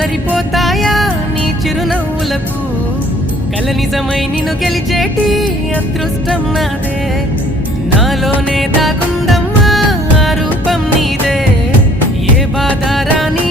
సరిపోతాయా నీ చిరునవ్వులకు కల నిజమై నిన్ను గెలిచేటి అదృష్టం నాదే నాలోనే దాగుందమ్మా ఆ రూపం నీదే ఏ బాధ రాని